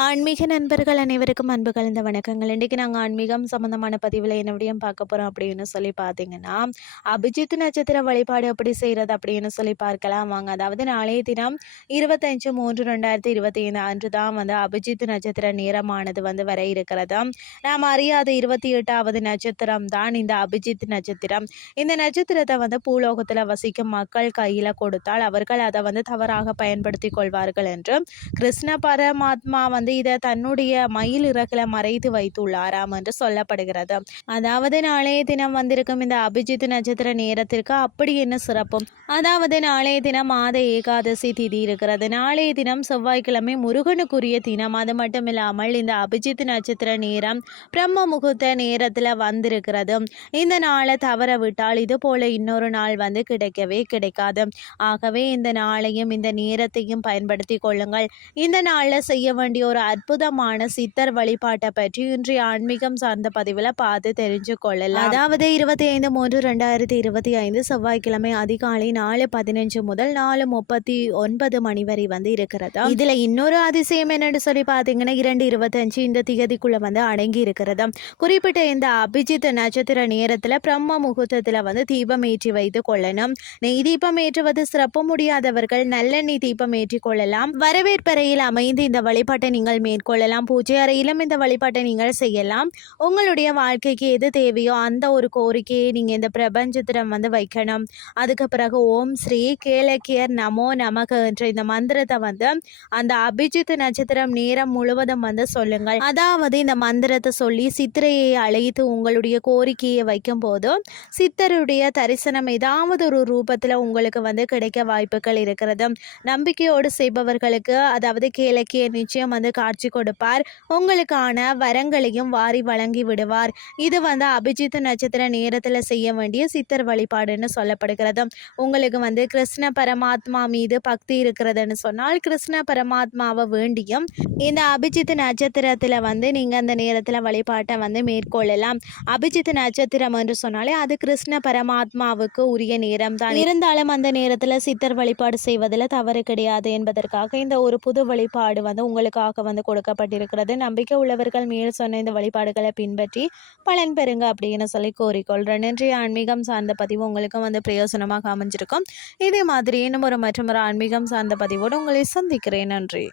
ஆன்மீக நண்பர்கள் அனைவருக்கும் அன்பு கலந்த வணக்கங்கள். இன்றைக்கி நாங்கள் ஆன்மீகம் சம்மந்தமான பதிவில் என்ன விடையும் பார்க்க போகிறோம் அப்படின்னு சொல்லி பார்த்தீங்கன்னா அபிஜித் நட்சத்திர வழிபாடு எப்படி செய்கிறது அப்படின்னு சொல்லி பார்க்கலாம். வாங்க அதாவது நாளைய தினம் இருபத்தஞ்சு மூன்று ரெண்டாயிரத்தி இருபத்தி ஐந்து அன்று தான் வந்து அபிஜித் நட்சத்திர நேரமானது வந்து வர இருக்கிறது. நாம் அறியாத இருபத்தி எட்டாவது நட்சத்திரம் தான் இந்த அபிஜித் நட்சத்திரம். இந்த நட்சத்திரத்தை வந்து பூலோகத்தில் வசிக்கும் மக்கள் கையில் கொடுத்தால் அவர்கள் அதை வந்து தவறாக பயன்படுத்தி கொள்வார்கள் என்று கிருஷ்ண பரமாத்மா வந்து இதை தன்னுடைய மயில் இறக்கில் மறைத்து வைத்துள்ளாராம் என்று சொல்லப்படுகிறது. அதாவது நாளைய தினம் வந்திருக்கும் இந்த அபிஜித் நட்சத்திர நேரத்திற்கு அப்படி என்ன சிறப்பு அதாவது நாளைய தினம் மாத ஏகாதசி திதி இருக்கிறது. நாளைய தினம் செவ்வாய்க்கிழமை முருகனுக்குரிய தினம். அது மட்டும் இல்லாமல் இந்த அபிஜித் நட்சத்திர நேரம் பிரம்ம முகூர்த்த நேரத்தில் வந்திருக்கிறது. இந்த நாளை தவற விட்டால் இது போல இன்னொரு நாள் வந்து கிடைக்கவே கிடைக்காது. ஆகவே இந்த நாளையும் இந்த நேரத்தையும் பயன்படுத்தி கொள்ளுங்கள். இந்த நாளில் செய்ய வேண்டிய ஒரு அற்புதமான சித்தர் வழிபாட்டை பற்றி இன்றைய ஆன்மீகம் சார்ந்த பதிவில் பார்த்து தெரிஞ்சு கொள்ளலாம். அதாவது இருபத்தி ஐந்து மூன்று ரெண்டாயிரத்தி இருபத்தி ஐந்து செவ்வாய்க்கிழமை அதிகாலை நாலு பதினஞ்சு முதல் நாலு முப்பத்தி ஒன்பது மணி வரை வந்து இருக்கிறதா இதுல இன்னொரு அதிசயம் என்னன்னு சொல்லி பார்த்தீங்கன்னா இரண்டு இருபத்தஞ்சு இந்த திகதிக்குள்ள வந்து அடங்கி இருக்கிறதா குறிப்பிட்ட இந்த அபிஜித் நட்சத்திர நேரத்துல பிரம்ம முகூர்த்தத்துல வந்து தீபம் ஏற்றி வைத்து கொள்ளணும். நெய் தீபம் ஏற்றுவது சிறப்பு முடியாதவர்கள் நல்லெண்ணெய் தீபம் ஏற்றி கொள்ளலாம். வரவேற்பறையில் அமைந்து இந்த வழிபாட்டை நீங்கள் மேற்கொள்ளலாம். பூஜை அறையிலும் இந்த வழிபாட்டை நீங்கள் செய்யலாம். உங்களுடைய வாழ்க்கைக்கு எது தேவையோ அந்த ஒரு கோரிக்கையை நீங்கள் இந்த பிரபஞ்சத்திடம் வந்து வைக்கணும். அதுக்கு பிறகு ஓம் ஸ்ரீ கேளக்கியர் நமோ நமக என்ற இந்த மந்திரத்தை வந்து அந்த அபிஜித் நட்சத்திரம் நேரம் முழுவதும் வந்து சொல்லுங்கள். அதாவது இந்த மந்திரத்தை சொல்லி சித்திரையை அழைத்து உங்களுடைய கோரிக்கையை வைக்கும் போது சித்தருடைய தரிசனம் ஏதாவது ஒரு ரூபத்தில் உங்களுக்கு வந்து கிடைக்க வாய்ப்புகள் இருக்கிறது. நம்பிக்கையோடு செய்பவர்களுக்கு அதாவது கேளக்கிய நிச்சயம் வந்து காட்சி கொடுப்பார். உங்களுக்கான வரங்களையும் வாரி வழங்கி விடுவார். இது வந்து அபிஜித் நட்சத்திர நேரத்தில் செய்ய வேண்டிய சித்தர் வழிபாடுன்னு சொல்லப்படுகிறது. உங்களுக்கு வந்து கிருஷ்ண பரமாத்மா மீது பக்தி இருக்கிறதுன்னு சொன்னால் கிருஷ்ண பரமாத்மாவை வேண்டியும் இந்த அபிஜித் நட்சத்திரத்தில் வந்து நீங்கள் அந்த நேரத்தில் வழிபாட்டை வந்து மேற்கொள்ளலாம். அபிஜித் நட்சத்திரம் என்று சொன்னாலே அது கிருஷ்ண பரமாத்மாவுக்கு உரிய நேரம் தான். இருந்தாலும் அந்த நேரத்தில் சித்தர் வழிபாடு செய்வதில் தவறு கிடையாது என்பதற்காக இந்த ஒரு புது வழிபாடு வந்து உங்களுக்காக வந்து கொடுக்கப்பட்டிருக்கிறது. நம்பிக்கை உள்ளவர்கள் மேல் சொன்ன இந்த வழிபாடுகளை பின்பற்றி பலன் பெறுங்க அப்படின்னு சொல்லி கோரிக்கொள்கிறேன் இன்றைய ஆன்மீகம் சார்ந்த பதிவு உங்களுக்கும் வந்து பிரயோசனமாக அமைஞ்சிருக்கும். இதே மாதிரி இன்னும் ஒரு மற்றும் ஒரு ஆன்மீகம் சார்ந்த பதிவோடு உங்களை சந்திக்கிறேன். நன்றி.